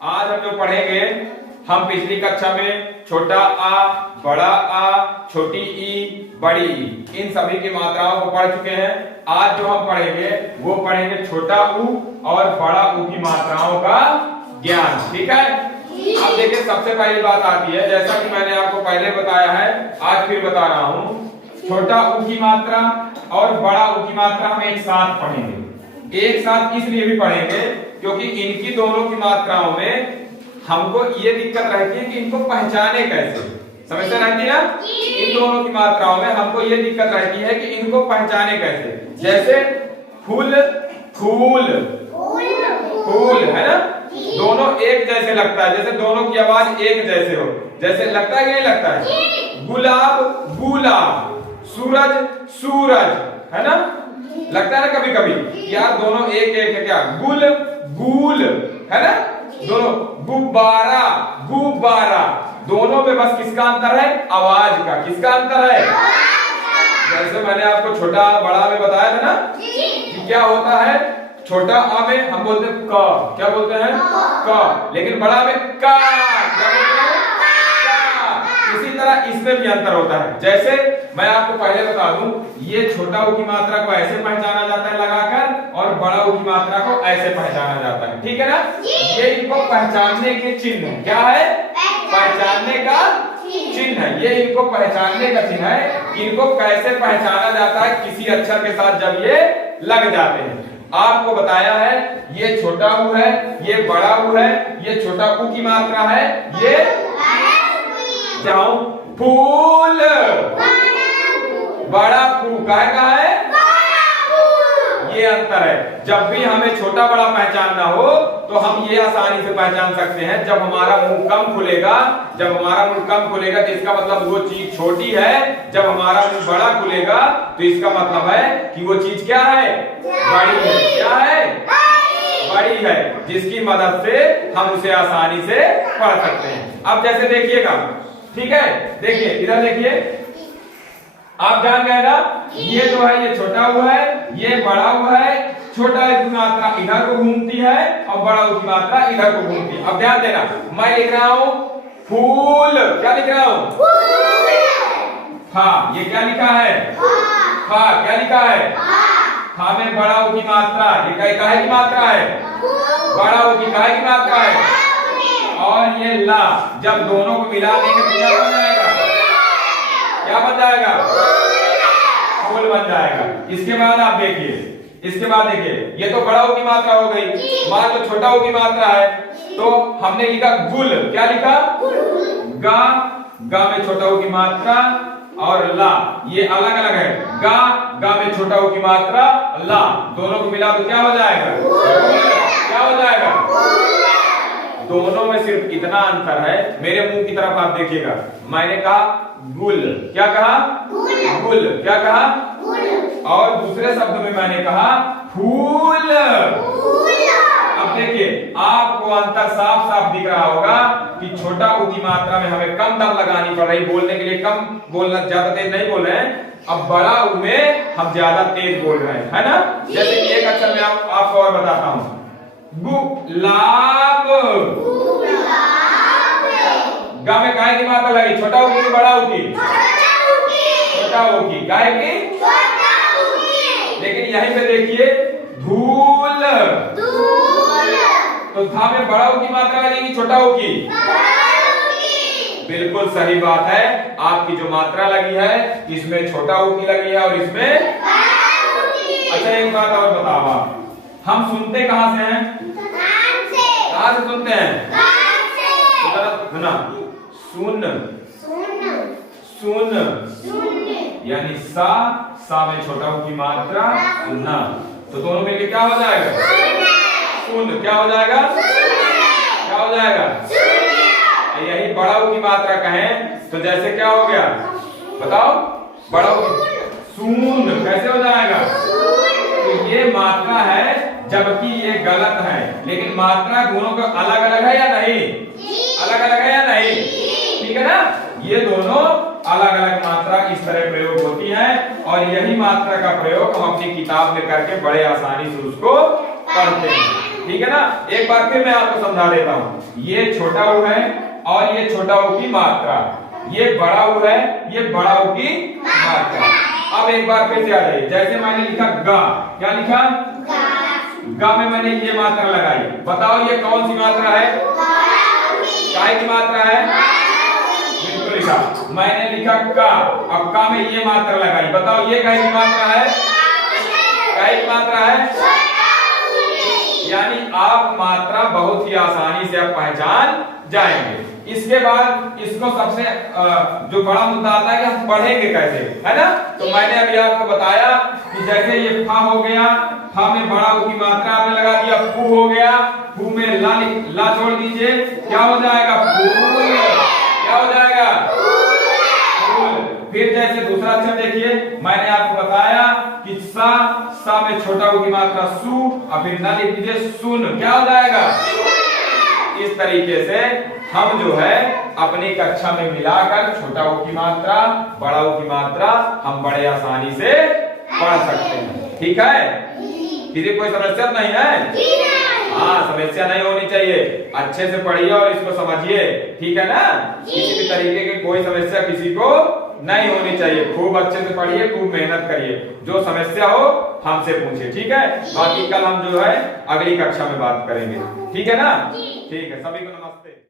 आज हम जो पढ़ेंगे, हम पिछली कक्षा में छोटा आ, बड़ा आ, छोटी ई, बड़ी ई, इन सभी की मात्राओं को पढ़ चुके हैं। आज जो हम पढ़ेंगे वो पढ़ेंगे छोटा ऊ और बड़ा ऊ की मात्राओं का ज्ञान। ठीक है। अब देखिए, सबसे पहली बात आती है, जैसा कि मैंने आपको पहले बताया है, आज फिर बता रहा हूँ, छोटा ऊ की मात्रा और बड़ा ऊ की मात्रा हम एक साथ पढ़ेंगे। एक साथ इसलिए भी पढ़ेंगे क्योंकि इनकी दोनों की मात्राओं में हमको ये दिक्कत रहती है कि इनको पहचाने कैसे। समझते रहती है ना? इन दोनों की मात्राओं में हमको ये दिक्कत रहती है कि इनको पहचाने कैसे। जैसे फूल, फूल, फूल, है ना? दोनों एक जैसे लगता है, जैसे दोनों की आवाज एक जैसे हो, जैसे लगता है कि नहीं लगता है? गुलाब, गुलाब, सूरज, सूरज, है ना? लगता है ना कभी कभी यार दोनों एक एक है क्या? गुल, गुल, है ना? दोनों गुब्बारा, गुब्बारा, दोनों में बस किसका अंतर है? आवाज का। किसका अंतर है? जैसे मैंने आपको छोटा बड़ा में बताया था ना कि क्या होता है, छोटा आ में हम बोलते हैं क, क्या बोलते हैं? क, लेकिन बड़ा में का, क्या बोलते हैं? का। इसी तरह इसमें भी अंतर होता है। जैसे मैं आपको पहले बता दूं, ये छोटा ऊ की मात्रा को ऐसे पहचाना जाता है लगाकर, और बड़ा ऊ की मात्रा को ऐसे पहचाना जाता है। ठीक है ना? ये इनको पहचानने के चिन्ह है। क्या है? पहचानने का चिन्ह है। ये इनको पहचानने का चिन्ह है। इनको कैसे पहचाना जाता है? किसी अक्षर के साथ जब ये लग जाते हैं। आपको बताया है, ये छोटा ऊ है, ये बड़ा ऊ है, ये छोटा ऊ की मात्रा है, ये जाओ फूल, बड़ा फू कहा है? ये अंतर है। जब भी हमें छोटा बड़ा पहचानना हो तो हम ये आसानी से पहचान सकते हैं। जब हमारा मुंह कम खुलेगा, जब हमारा मुंह कम खुलेगा तो इसका मतलब वो चीज छोटी है। जब हमारा मुंह बड़ा खुलेगा तो इसका मतलब है कि वो चीज क्या है? बड़ी है। क्या है? बड़ी है, जिसकी मदद से हम उसे आसानी से पढ़ सकते हैं। अब जैसे देखिएगा, ठीक है, देखिए इधर देखिए, आप जान गए ना, ये जो है ये छोटा हुआ है, ये बड़ा हुआ है। छोटा की मात्रा इधर को घूमती है और बड़ा की मात्रा इधर को घूमती है। अब ध्यान देना, मैं लिख रहा हूं फूल। क्या लिख रहा हूं? हाँ, ये क्या लिखा है? हाँ, क्या लिखा है? हाँ में बड़ा की मात्रा, ये काहे की मात्रा है? बड़ा की काहे की मात्रा है? और ये ला, जब दोनों को मिला देंगे तो क्या बन जाएगा? क्या बन जाएगा? फूल बन जाएगा। इसके बाद आप देखिए, इसके बाद देखिए, ये तो बड़ा की मात्रा हो गई, मान लो छोटा की मात्रा है, तो हमने लिखा गुल। क्या लिखा? गा, गा में छोटा की मात्रा, और ला, ये अलग अलग है। गा, गा में छोटा की मात्रा, ला, दोनों को मिला तो क्या हो जाएगा? क्या हो जाएगा? दोनों में सिर्फ इतना अंतर है। मेरे मुंह की तरफ आप देखिएगा, मैंने कहा गुल। क्या कहा? गुल। क्या कहा? और दूसरे शब्द में मैंने कहा फूल। अब देखिए, आपको अंतर साफ साफ दिख रहा होगा कि छोटा ऊ की मात्रा में हमें कम दम लगानी पड़ रही, बोलने के लिए कम बोलना, ज्यादा तेज नहीं बोल रहे हैं। अब बड़ा ऊ में हम ज्यादा तेज बोल रहे हैं, है ना? जैसे कि एक अक्षर में आपको और बताता हूं, गुलाब। गा में काहे की मात्रा लगी? छोटा ऊ की, बड़ा ऊ की? छोटा ऊ की। काहे की? लेकिन यहीं पे देखिए धूल, तो था में बड़ा ऊ की मात्रा लगेगी, छोटा ऊ की? बिल्कुल सही बात है। आपकी जो मात्रा लगी है इसमें छोटा ऊ की लगी है और इसमें। अच्छा, एक बात और बताओ आप, हम सुनते कहां से हैं? कहां से सुनते हैं? सुना, सुन, सुन, यानी सा में छोटा की मात्रा ना, तो दोनों मिलके क्या हो जाएगा? सुन। क्या हो जाएगा? क्या हो जाएगा? यही बड़ा की मात्रा कहें तो जैसे क्या हो गया बताओ? बड़ा सून। कैसे हो जाएगा? तो ये मात्रा है, जबकि ये गलत है, लेकिन मात्रा दोनों का अलग अलग है या नहीं? अलग अलग है या नहीं? ठीक है ना? ये दोनों अलग अलग मात्रा इस तरह प्रयोग होती है, और यही मात्रा का प्रयोग हम अपनी किताब में करके बड़े आसानी से उसको पढ़ते हैं। ठीक है ना। एक बार फिर मैं आपको समझा देता हूँ। ये छोटा ऊ है और ये छोटा ऊ की मात्रा, ये बड़ा ऊ है, ये बड़ा ऊ की मात्रा। अब एक बार फिर से आ जाइए, जैसे मैंने लिखा गा, क्या लिखा? गा में मैंने ये मात्रा लगाई, बताओ ये कौन सी मात्रा है? काय की मात्रा है? बिल्कुल लिखा। मैंने लिखा का, अब का में ये मात्रा लगाई, बताओ ये काय की मात्रा है? काय की मात्रा है? यानी आप मात्रा बहुत ही आसानी से आप पहचान जाएंगे। इसके बाद इसको सबसे जो बड़ा मुद्दा आता है कि हम पढ़ेंगे कैसे, है ना। तो मैंने अभी आपको बताया कि जैसे ये फा हो गया, फा में बड़ा ऊ की मात्रा आपने लगा दिया, फू हो गया, फू में ला छोड़ दीजिए, क्या हो जाएगा? फूल। क्या हो जाएगा? फूल। फिर जैसे दूसरा अक्षर देखिए, मैंने आपको बताया कि सा में छोटा ऊ की मात्रा सु, और फिर ना लिख दीजिए सुन, क्या हो जाएगा? इस तरीके से हम जो है अपनी कक्षा में मिलाकर छोटा ऊ की मात्रा, बड़ा ऊ की मात्रा हम बड़े आसानी से पढ़ सकते हैं। ठीक है, किसी कोई समस्या नहीं है? हाँ, समस्या नहीं होनी चाहिए। अच्छे से पढ़िए और इसको समझिए, ठीक है ना। किसी भी तरीके की कोई समस्या किसी को नहीं होनी चाहिए। खूब अच्छे से पढ़िए, खूब मेहनत करिए, जो समस्या हो हमसे पूछिए, ठीक है। बाकी कल हम जो है अगली कक्षा में बात करेंगे, ठीक है ना। ठीक है, सभी को नमस्ते।